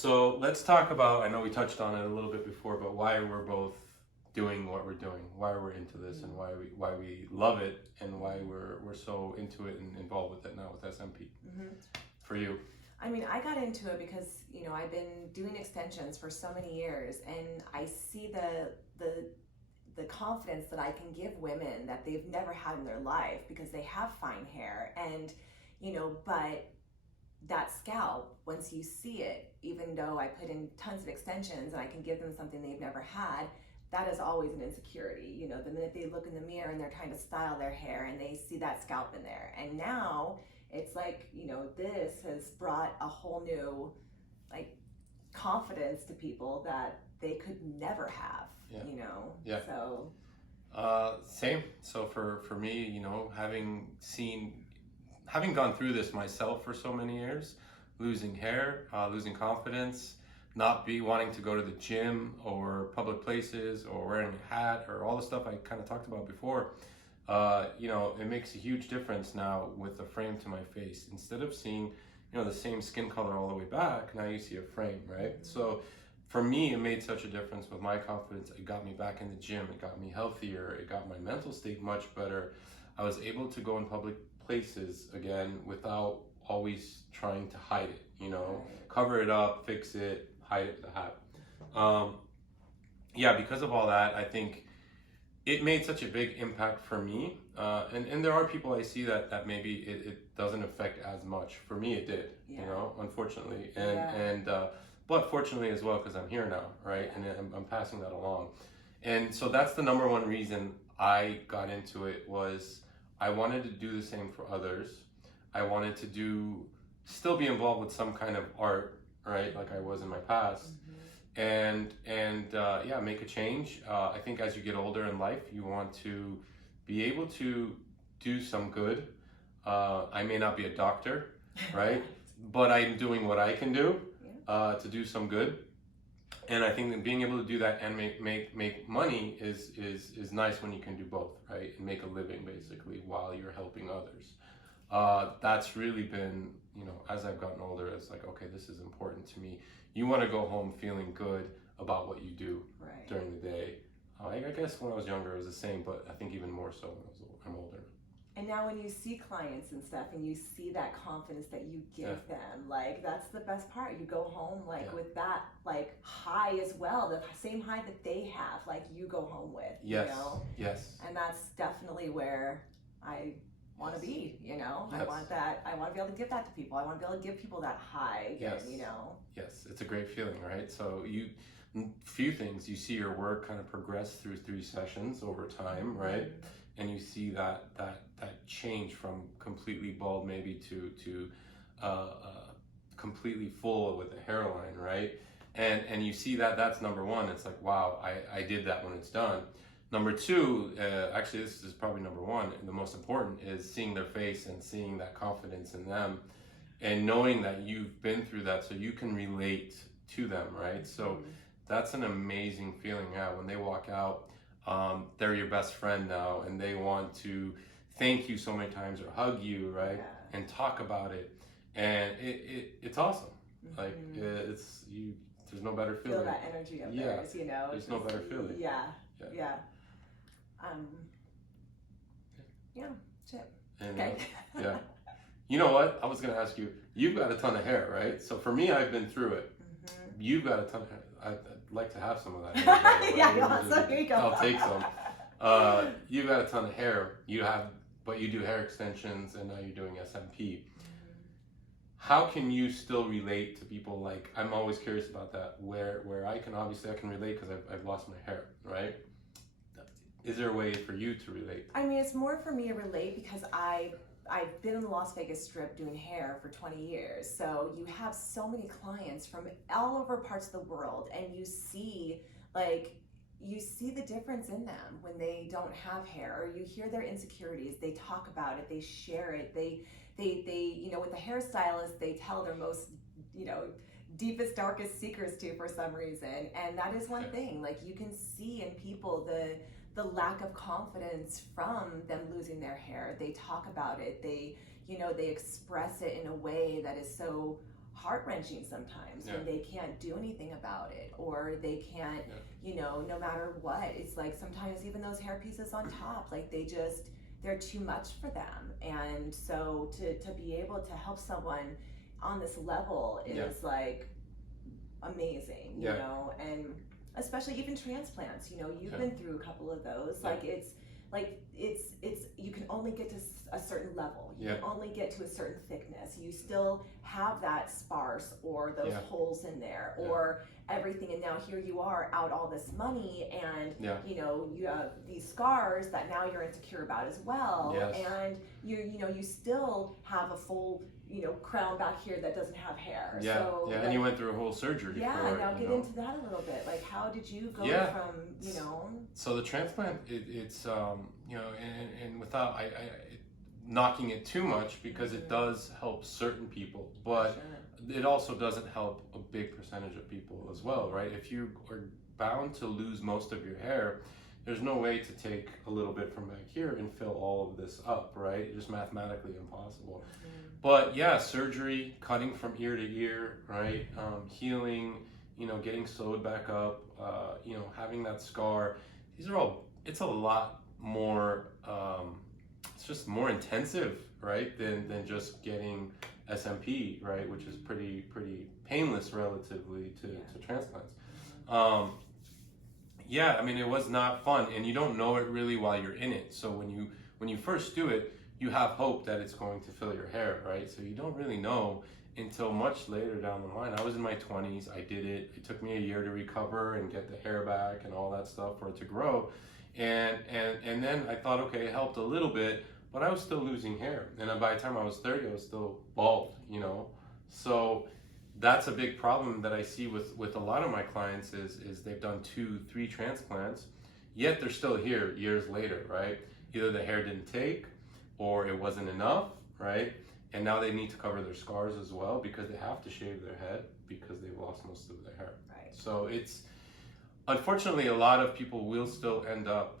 So let's talk about, I know we touched on it a little bit before, but why we're both doing what we're doing, why we're into this, and why we love it, and why we're so into it and involved with it now with SMP. For you. I mean, I got into it because, you know, I've been doing extensions for so many years, and I see the confidence that I can give women that they've never had in their life because they have fine hair, and, you know, but that scalp, once you see it, even though I put in tons of extensions and I can give them something they've never had, that is always an insecurity. You know, the minute they look in the mirror and they're trying to style their hair and they see that scalp in there. And now it's like, you know, this has brought a whole new, like, confidence to people that they could never have, you know? Yeah. So. Same. So for me, you know, having gone through this myself for so many years, losing hair, losing confidence, not wanting to go to the gym or public places or wearing a hat or all the stuff I kind of talked about before, you know, it makes a huge difference now with a frame to my face. Instead of seeing, you know, the same skin color all the way back, now you see a frame, right? So for me, it made such a difference with my confidence. It got me back in the gym. It got me healthier. It got my mental state much better. I was able to go in public places again without always trying to hide it, you know, cover it up, fix it, hide it with a hat. Yeah, because of all that, I think it made such a big impact for me. And there are people I see that maybe it doesn't affect as much. For me, it did, you know, unfortunately. But fortunately as well, because I'm here now, right? And I'm passing that along. And so that's the number one reason I got into it, was I wanted to do the same for others. I wanted to still be involved with some kind of art, right? Like I was in my past. And yeah, make a change. I think as you get older in life, you want to be able to do some good. I may not be a doctor, right? But I'm doing what I can do to do some good. And I think that being able to do that and make money is nice when you can do both, right? And make a living basically while you're helping others. That's really been, you know, as I've gotten older, it's like, okay, this is important to me. You want to go home feeling good about what you do during the day. I guess when I was younger it was the same, but I think even more so when I'm older. And now when you see clients and stuff and you see that confidence that you give them, like, that's the best part. You go home like with that like high as well, the same high that they have, like you go home with, you know? Yes. And that's definitely where I want to be, you know? I want that. I want to be able to give that to people. I want to be able to give people that high again, you know? Yes, it's a great feeling, right? So few things, you see your work kind of progress through 3 sessions over time, right? And you see that change from completely bald maybe to completely full with a hairline, right? And you see that's number one. It's like, wow, I did that when it's done. Number two, actually this is probably number one, and the most important, is seeing their face and seeing that confidence in them and knowing that you've been through that so you can relate to them, right? So that's an amazing feeling. Yeah, when they walk out, they're your best friend now and they want to thank you so many times or hug you, right? And talk about it. And it's awesome. Like there's no better feeling. Feel that energy of theirs, you know? There's no better feeling. Chip. And, okay. You know what? I was going to ask you, you've got a ton of hair, right? So for me, I've been through it. You've got a ton of hair. I'd like to have some of that hair. Yeah, you want some? Here you go. I'll take some. You've got a ton of hair. But you do hair extensions and now you're doing SMP. How can you still relate to people? Like, I'm always curious about that, where I can relate because I've lost my hair, right? Is there a way for you to relate? I mean, it's more for me to relate because I've been in the Las Vegas Strip doing hair for 20 years. So you have so many clients from all over parts of the world, and you see the difference in them when they don't have hair, or you hear their insecurities. They talk about it, they share it, they you know, with the hairstylist, they tell their most, you know, deepest, darkest secrets too for some reason. And that is one thing, like, you can see in people the lack of confidence from them losing their hair. They talk about it, they, you know, they express it in a way that is so heart-wrenching sometimes Yeah. when they can't do anything about it, or they can't, Yeah. you know, no matter what, it's like sometimes even those hair pieces on top, like they're too much for them. And so to be able to help someone on this level is Yeah. like amazing, you Yeah. know. And especially even transplants, you know, you've Yeah. been through a couple of those. Yeah. Like it's you can only get to a certain level. You Yeah. can only get to a certain thickness. You still have that sparse or those Yeah. holes in there, Yeah. or everything. And now here you are out all this money, and Yeah. you know, you have these scars that now you're insecure about as well. Yes. And you know, you still have a full, you know, crown back here that doesn't have hair. Yeah, So yeah, like, and you went through a whole surgery yeah, for it, now you get know? into that a little bit. Like, how did you go Yeah. from, you know? So the transplant, it's you know, and without knocking it too much, because it does help certain people, but Sure. it also doesn't help a big percentage of people as well, right? If you are bound to lose most of your hair, there's no way to take a little bit from back here and fill all of this up, right? It's just mathematically impossible. But yeah, surgery, cutting from ear to ear, right? Healing, you know, getting sewed back up, you know, having that scar. These are all, it's a lot more, it's just more intensive, right? Than just getting SMP, right? Which is pretty painless relatively to transplants. Yeah, I mean, it was not fun, and you don't know it really while you're in it. So when you first do it, you have hope that it's going to fill your hair, right? So you don't really know until much later down the line. I was in my 20s, I did it. It took me a year to recover and get the hair back and all that stuff for it to grow. And then I thought, okay, it helped a little bit, but I was still losing hair. And by the time I was 30, I was still bald, you know? So that's a big problem that I see with a lot of my clients is they've done 2-3 transplants, yet they're still here years later, right? Either the hair didn't take, or it wasn't enough, right? And now they need to cover their scars as well, because they have to shave their head because they've lost most of their hair. Right. So it's, unfortunately, a lot of people will still end up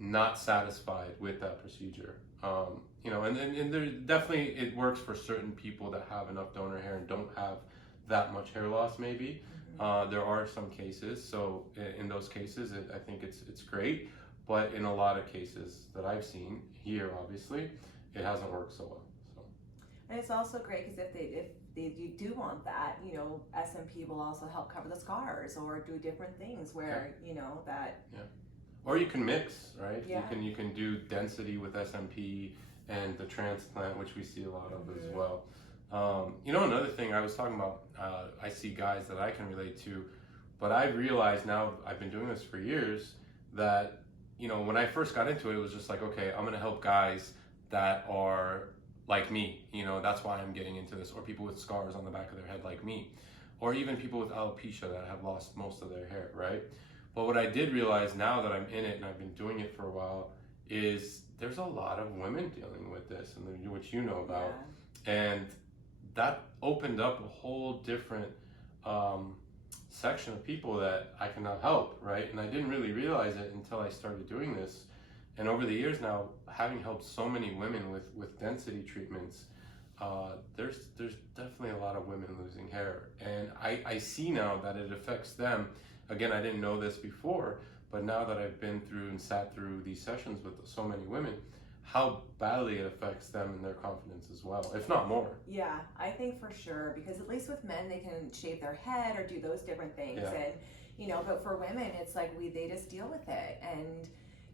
not satisfied with that procedure. You know, and there definitely, it works for certain people that have enough donor hair and don't have that much hair loss maybe. There are some cases, so in those cases, I think it's great. But in a lot of cases that I've seen here, obviously, it hasn't worked so well. So. And it's also great because you do want that, you know, SMP will also help cover the scars or do different things where, you know, that. Yeah. Or you can mix, right? Yeah. You can do density with SMP and the transplant, which we see a lot of as well. You know, another thing I was talking about, I see guys that I can relate to, but I've realized now, I've been doing this for years, that, you know, when I first got into it, it was just like, okay, I'm gonna help guys that are like me, you know, that's why I'm getting into this, or people with scars on the back of their head like me, or even people with alopecia that have lost most of their hair, right? But what I did realize now that I'm in it and I've been doing it for a while is there's a lot of women dealing with this, and which you know about, and that opened up a whole different section of people that I can now help, right? And I didn't really realize it until I started doing this. And over the years now, having helped so many women with density treatments, there's definitely a lot of women losing hair. And I see now that it affects them. Again, I didn't know this before, but now that I've been through and sat through these sessions with so many women, how badly it affects them and their confidence as well, if not more. Yeah, I think for sure, because at least with men, they can shave their head or do those different things. Yeah. And, you know, but for women, it's like they just deal with it. And,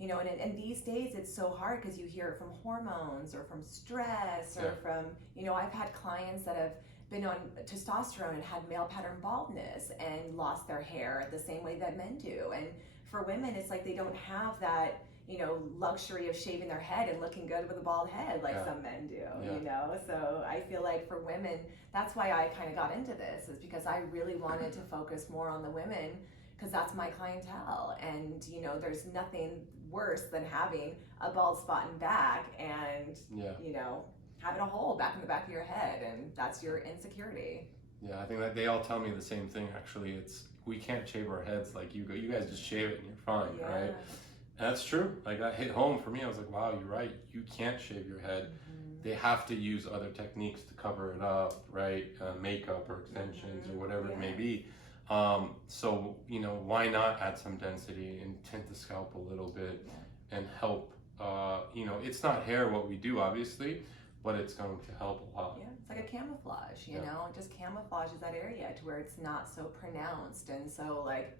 you know, and these days it's so hard because you hear it from hormones or from stress or from, you know, I've had clients that have been on testosterone and had male pattern baldness and lost their hair the same way that men do. And for women, it's like they don't have that, you know, luxury of shaving their head and looking good with a bald head like some men do, you know? So I feel like for women, that's why I kind of got into this, is because I really wanted to focus more on the women, because that's my clientele. And, you know, there's nothing worse than having a bald spot in back and, you know, having a hole back in the back of your head, and that's your insecurity. Yeah, I think that they all tell me the same thing, actually. It's, we can't shave our heads like you guys just shave it and you're fine, right? And that's true. Like, that hit home for me. I was like, wow, you're right. You can't shave your head. they have to use other techniques to cover it up, right? Makeup or extensions or whatever it may be. So, you know, why not add some density and tint the scalp a little bit and help, you know, it's not hair what we do, obviously, but it's going to help a lot. Yeah, it's like a camouflage, you know, it just camouflages that area to where it's not so pronounced. And so, like,